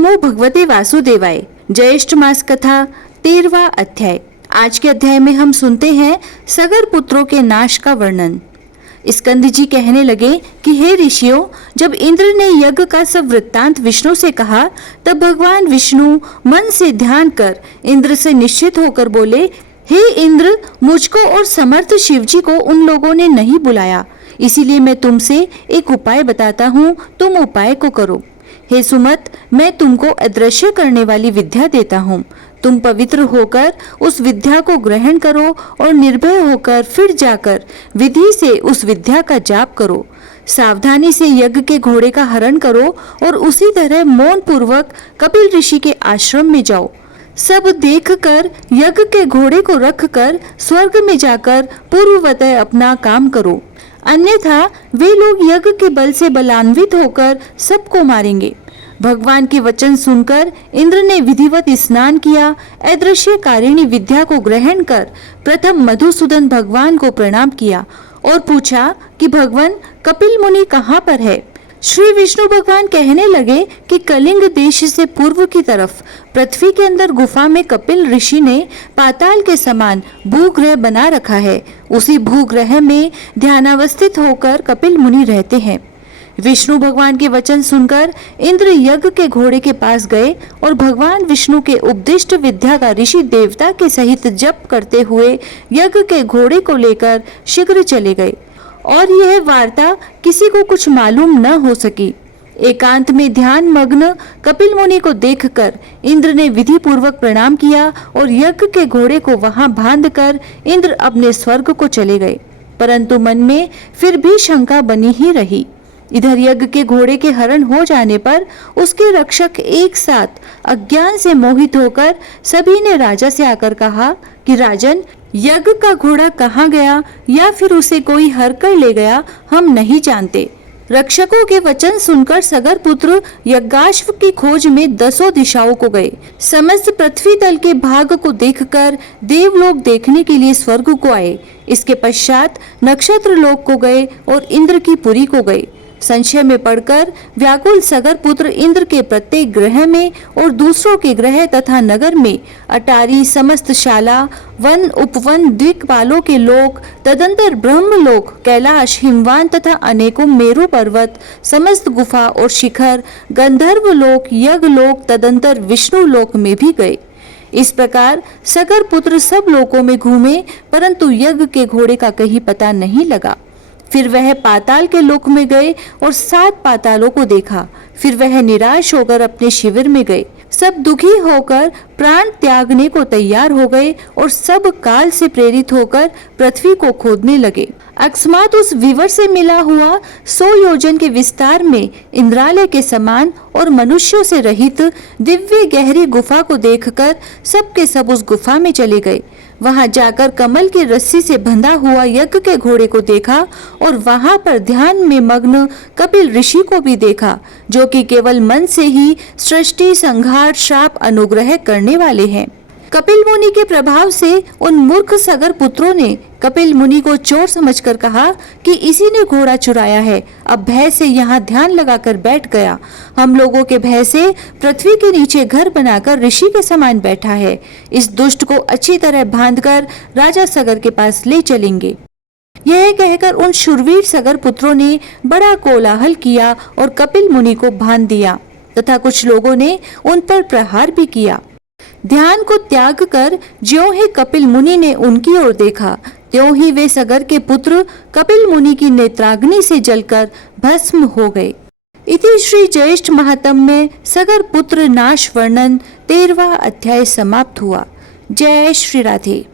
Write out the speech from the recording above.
नमो भगवते वासुदेवाय। ज्येष्ठ मास कथा 13वां अध्याय। आज के अध्याय में हम सुनते हैं सगर पुत्रों के नाश का वर्णन। स्कंद जी कहने लगे कि हे ऋषियों, जब इंद्र ने यज्ञ का सब वृत्तांत विष्णु से कहा, तब भगवान विष्णु मन से ध्यान कर इंद्र से निश्चित होकर बोले, हे इंद्र, मुझको और समर्थ शिव जी को उन लोगों ने नहीं बुलाया, इसीलिए मैं तुमसे एक उपाय बताता हूँ, तुम उपाय को करो। हे सुमत, मैं तुमको अदृश्य करने वाली विद्या देता हूँ। तुम पवित्र होकर उस विद्या को ग्रहण करो और निर्भय होकर फिर जाकर विधि से उस विद्या का जाप करो। सावधानी से यज्ञ के घोड़े का हरण करो और उसी तरह मौन पूर्वक कपिल ऋषि के आश्रम में जाओ। सब देखकर यज्ञ के घोड़े को रखकर स्वर्ग में जाकर पूर्ववतः अपना काम करो, अन्यथा वे लोग यज्ञ के बल से बलान्वित होकर सबको मारेंगे। भगवान के वचन सुनकर इंद्र ने विधिवत स्नान किया, अदृश्य कारिणी विद्या को ग्रहण कर प्रथम मधुसूदन भगवान को प्रणाम किया और पूछा कि भगवान कपिल मुनि कहाँ पर है। श्री विष्णु भगवान कहने लगे कि कलिंग देश से पूर्व की तरफ पृथ्वी के अंदर गुफा में कपिल ऋषि ने पाताल के समान भूग्रह बना रखा है। उसी भूग्रह में ध्यानावस्थित होकर कपिल मुनि रहते हैं। विष्णु भगवान के वचन सुनकर इंद्र यज्ञ के घोड़े के पास गए और भगवान विष्णु के उपदिष्ट विद्या का ऋषि देवता के सहित जप करते हुए यज्ञ के घोड़े को लेकर शीघ्र चले गए और यह वार्ता किसी को कुछ मालूम न हो सकी। एकांत में ध्यान मग्न कपिल मुनि को देखकर इंद्र ने विधि पूर्वक प्रणाम किया और यज्ञ के घोड़े को वहां बांधकर इंद्र अपने स्वर्ग को चले गए, परंतु मन में फिर भी शंका बनी ही रही। इधर यज्ञ के घोड़े के हरण हो जाने पर उसके रक्षक एक साथ अज्ञान से मोहित होकर सभी ने राजा से आकर कहा कि राजन, यज्ञ का घोड़ा कहाँ गया या फिर उसे कोई हर कर ले गया, हम नहीं जानते। रक्षकों के वचन सुनकर सगर पुत्र यज्ञाश्व की खोज में 10 दिशाओं को गए। समस्त पृथ्वी तल के भाग को देखकर देवलोक देखने के लिए स्वर्ग को आए। इसके पश्चात नक्षत्र लोक को गए और इंद्र की पुरी को गए। संशय में पड़कर व्याकुल सगर पुत्र इंद्र के प्रत्येक ग्रह में और दूसरों के ग्रह तथा नगर में अटारी, समस्त शाला, वन, उपवन, द्विकपालों के लोक, तदंतर ब्रह्मलोक, कैलाश, हिमवान तथा अनेकों मेरु पर्वत, समस्त गुफा और शिखर, गंधर्व लोक, यज्ञ लोक, तदंतर विष्णु लोक में भी गए। इस प्रकार सगर पुत्र सब लोकों में घूमे, परंतु यज्ञ के घोड़े का कहीं पता नहीं लगा। फिर वह पाताल के लोक में गए और 7 पातालों को देखा। फिर वह निराश होकर अपने शिविर में गए। सब दुखी होकर प्राण त्यागने को तैयार हो गए और सब काल से प्रेरित होकर पृथ्वी को खोदने लगे। अकस्मात उस विवर से मिला हुआ 100 योजन के विस्तार में इंद्रालय के समान और मनुष्यों से रहित दिव्य गहरी गुफा को देखकर सब के सब उस गुफा में चले गए। वहां जाकर कमल की रस्सी से बंधा हुआ यज्ञ के घोड़े को देखा और वहां पर ध्यान में मग्न कपिल ऋषि को भी देखा, जो कि केवल मन से ही सृष्टि, संहार, श्राप, अनुग्रह करने वाले हैं। कपिल मुनि के प्रभाव से उन मूर्ख सगर पुत्रों ने कपिल मुनि को चोर समझकर कहा कि इसी ने घोड़ा चुराया है, अब भय से यहाँ ध्यान लगाकर बैठ गया। हम लोगों के भय से पृथ्वी के नीचे घर बनाकर ऋषि के समान बैठा है। इस दुष्ट को अच्छी तरह बांधकर राजा सगर के पास ले चलेंगे। यह कहकर उन शूरवीर सगर पुत्रों ने बड़ा कोलाहल किया और कपिल मुनि को बांध दिया तथा कुछ लोगों ने उन पर प्रहार भी किया। ध्यान को त्याग कर ज्यों ही कपिल मुनि ने उनकी ओर देखा, त्यों ही वे सगर के पुत्र कपिल मुनि की नेत्राग्नि से जलकर भस्म हो गए। इति श्री ज्येष्ठ महात्म्य में सगर पुत्र नाश वर्णन 13वां अध्याय समाप्त हुआ। जय श्री राधे।